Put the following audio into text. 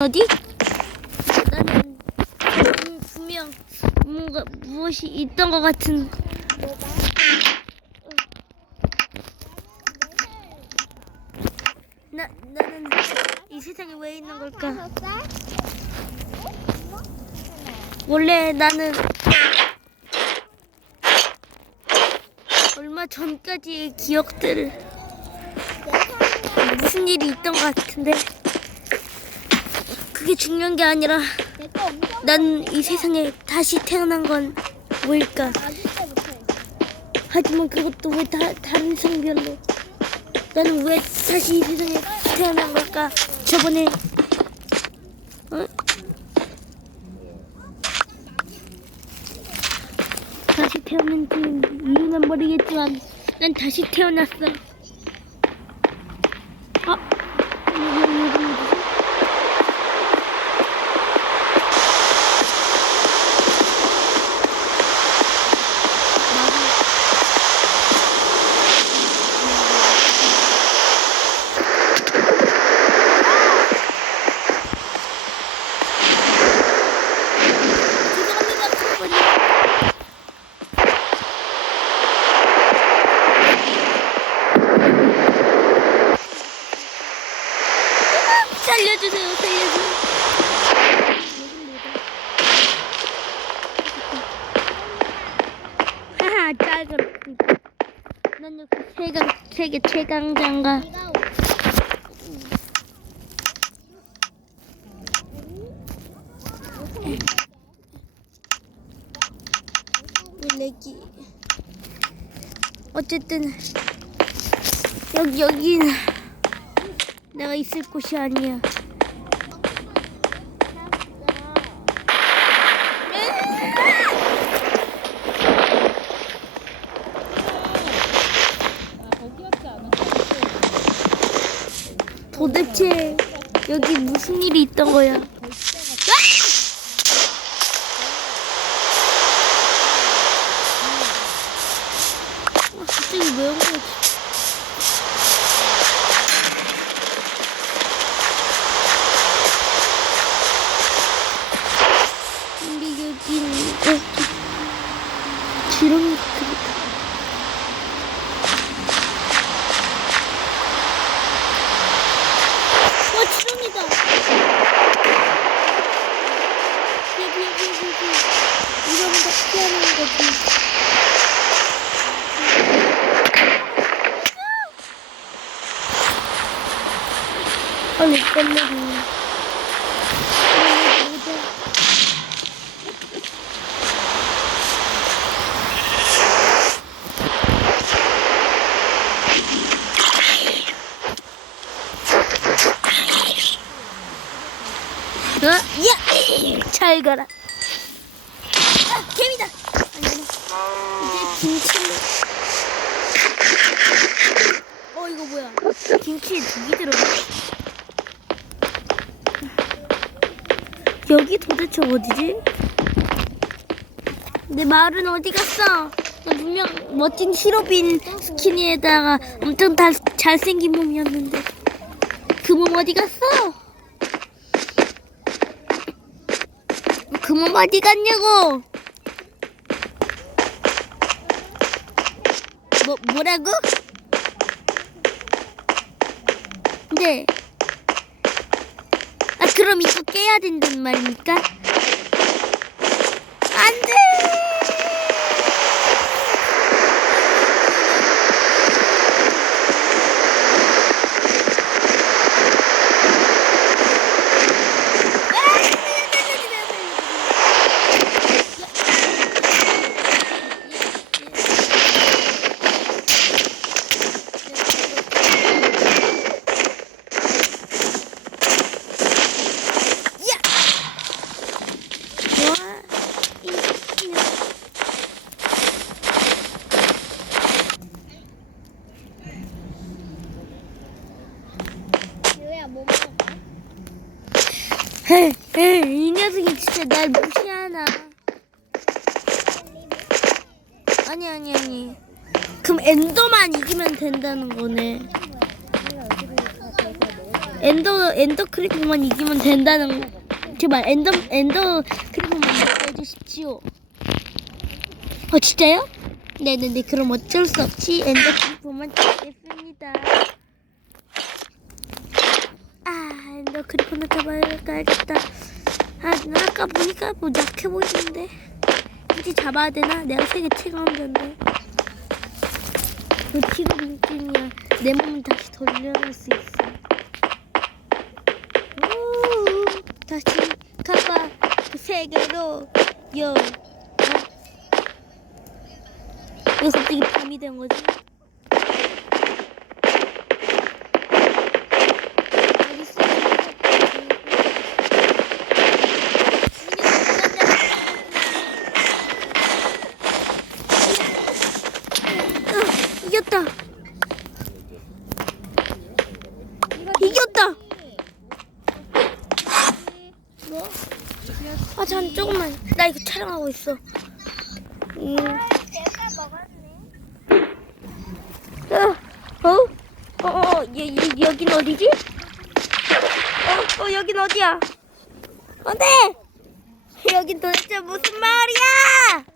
어디? 나는 분- 분명 뭔가 무엇이 있던 것 같은 나 나는 이 세상에 왜 있는 걸까? 원래 나는 얼마 전까지의 기억들을 무슨 일이 있던 것 같은데 그게 중요한 게 아니라 난 이 세상에 다시 태어난 건 뭘까? 하지만 그것도 왜 다, 다른 성별로 나는 왜 다시 이 세상에 태어난 걸까? 저번에 어? 다시 태어난지 이유는 모르겠지만 난 다시 태어났어. 어? 이거 왜 그러지? 죄송합니다, 부모님. 살려주세요, 살려주세요. 하하, 짧은. 난 여기 세강, 세계? 네가 내기. 어쨌든 여기 여기는 내가 있을 곳이 아니야. 도대체 여기 무슨 일이 있던 거야? 아? 근데 여기는 여기 지렁이 같은 와 지렁이다. 여기 이러면 다 피하는 거지. 빨리 끝내고. 어? 야! 잘 가라. 아, 개미다. 아니, 아니. 이제 김치를. 어, 이거 뭐야? 김치에 독이 들어가. 여기 도대체 어디지? 내 마을은 어디 갔어? 나 분명 멋진 히로빈 스키니에다가 엄청 다, 잘생긴 몸이었는데 그 몸 어디 갔어? 그 몸 어디 갔냐고? 뭐 뭐라고? 네. 아 그럼 이거 깨야 된단 말입니까? 안 돼! 야! 좋아. 이, 이. 유야 뭐 먹어? 헤, 헤, 이 녀석이 진짜 날 무시하나. 아니, 아니, 아니. 그럼 엔더만 이기면 된다는 거네. 엔더 엔더 크리퍼만 이기면 된다는 제발 엔더 엔더 크리퍼만 해주십시오. 어 진짜요? 네네네 그럼 어쩔 수 없이 엔더 크리퍼만 잡겠습니다. 아 엔더 크리퍼는 잡아야겠다. 아 나 아까 보니까 뭐 약해 보이는데 굳이 잡아야 되나? 내가 세계 체감하면 된대. 그 지금쯤이야 내 몸을 다시 돌려놓을 수 있어. 우 다시 가봐 그 세계로 요. 어? 왜 갑자기 밤이 된 거지? 어디 있어? 어, 이겼다. 이겼다. 뭐? 아, 잠 조금만. 나 이거 촬영하고 있어. 음. 어? 어? 어, 어, 여, 여, 여긴 어디지? 어, 어, 여긴 어디야? 안 돼! 여긴 도대체 무슨 마을이야?